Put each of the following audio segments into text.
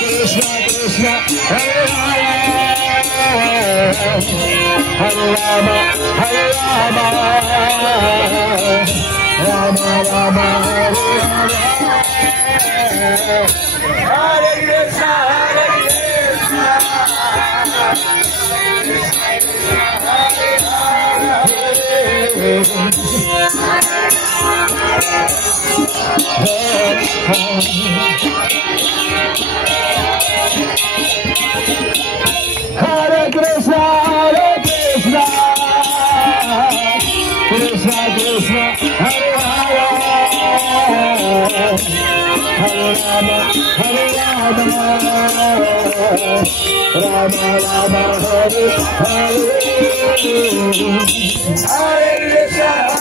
Krishna Krishna Hare Hare Hare Rama Hare Rama Rama Rama Hare Hare Hare Krishna Hare Krishna Krishna Hare Hare Hare Rama Hare Rama Rama Rama Hare Hare Hare Krishna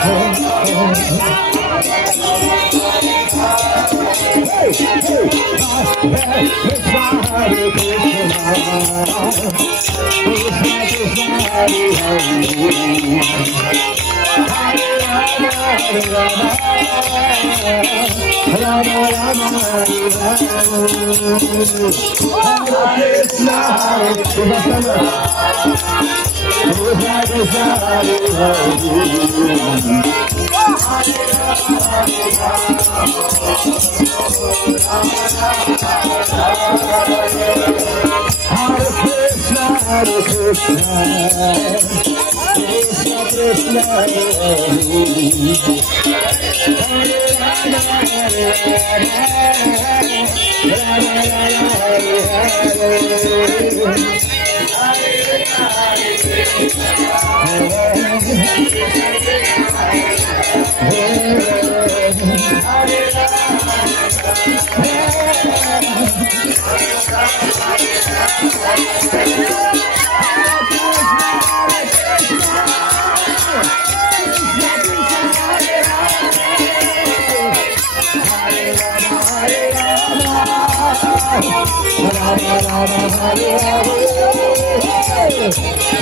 Hare Krishna Hare Krishna Krishna Krishna Hare Hare Hare Rama Hare Rama Rama Rama Hare Hare Hare Krishna Hare Hare